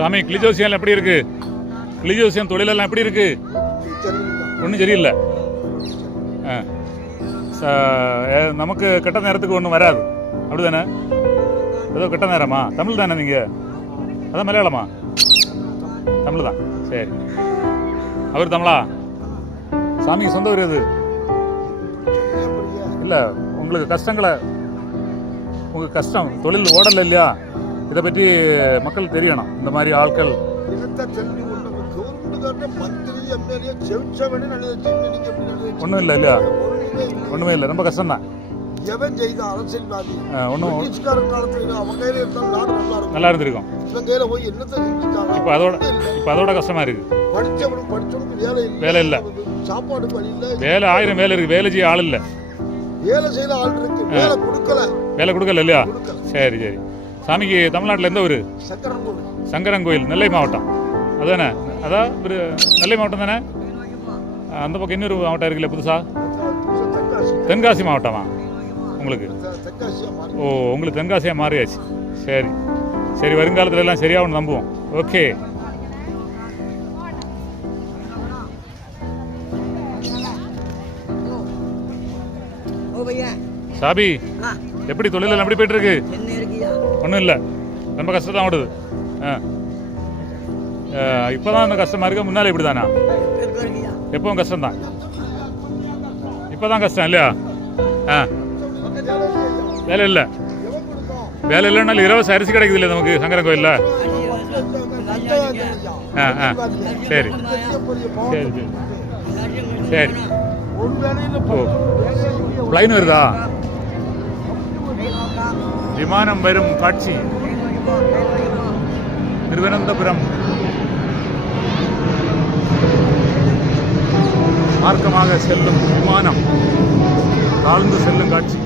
சாமி கிளிஜோசியம் எப்படி இருக்கு? கிளிஜோசியம் தொழிலெல்லாம் எப்படி இருக்கு? ஒன்றும் சரியில்லை. நமக்கு கெட்ட நேரத்துக்கு ஒன்றும் வராது, அப்படிதானே? ஏதோ கெட்ட நேரமா? தமிழ் தானே நீங்கள்? அதான் மலையாளமா? தமிழ் தான். சரி, அவர் தமிழா? சாமி சொந்த ஊர் எது? இல்லை, உங்களுக்கு கஷ்டங்களை, உங்கள் கஷ்டம் தொழில் ஓடலை இல்லையா, இதை பற்றி மக்கள் தெரியணும். இந்த மாதிரி ஆட்கள் ஒன்றும் இல்லை இல்லையா? ஒன்றுமே இல்லை, ரொம்ப கஷ்டம் தான். ஒன்றும் நல்லா இருந்திருக்கும். இப்போ அதோட கஷ்டமா இருக்கு. வேலை இல்லை, வேலை 1000 வேலை இருக்கு, வேலை செய்ய ஆள் இல்லை. வேலை கொடுக்கல இல்லையா? சரி சரி. சாமிக்கு தமிழ்நாட்டில் எந்த ஊர்? சங்கரன்கோயில், நெல்லை மாவட்டம். அதுதானே? அதான் நெல்லை மாவட்டம் தானே? அந்த பக்கம் இன்னொரு மாவட்டம் இருக்குல்ல புதுசா, தென்காசி மாவட்டமா உங்களுக்கு? ஓ, உங்களுக்கு தென்காசியாக மாறியாச்சு. சரி சரி, வருங்காலத்தில் எல்லாம் சரியாகும் நம்புவோம். ஓகே. சாபி, எப்படி தொழிலெல்லாம் எப்படி போயிட்டு இருக்கு? ஒன்றும் இல்லை, ரொம்ப கஷ்டம் தான் ஓடுது. இப்போதான் அந்த கஷ்டமா இருக்கு, முன்னாலே இப்படி தானா? எப்பவும் கஷ்டம்தான், இப்போதான் கஷ்டம் இல்லையா? வேலை இல்லை, வேலை இல்லைன்னாலும் இலவச அரிசி கிடைக்குது இல்லை நமக்கு சங்கரன் கோயிலில்? சரி சரி சரி சரி. ஓ, பிளைன் வருதா? விமானம் வரும் காட்சி. திருவனந்தபுரம் மார்க்கமாக செல்லும் விமானம் தாழ்ந்து செல்லும் காட்சி.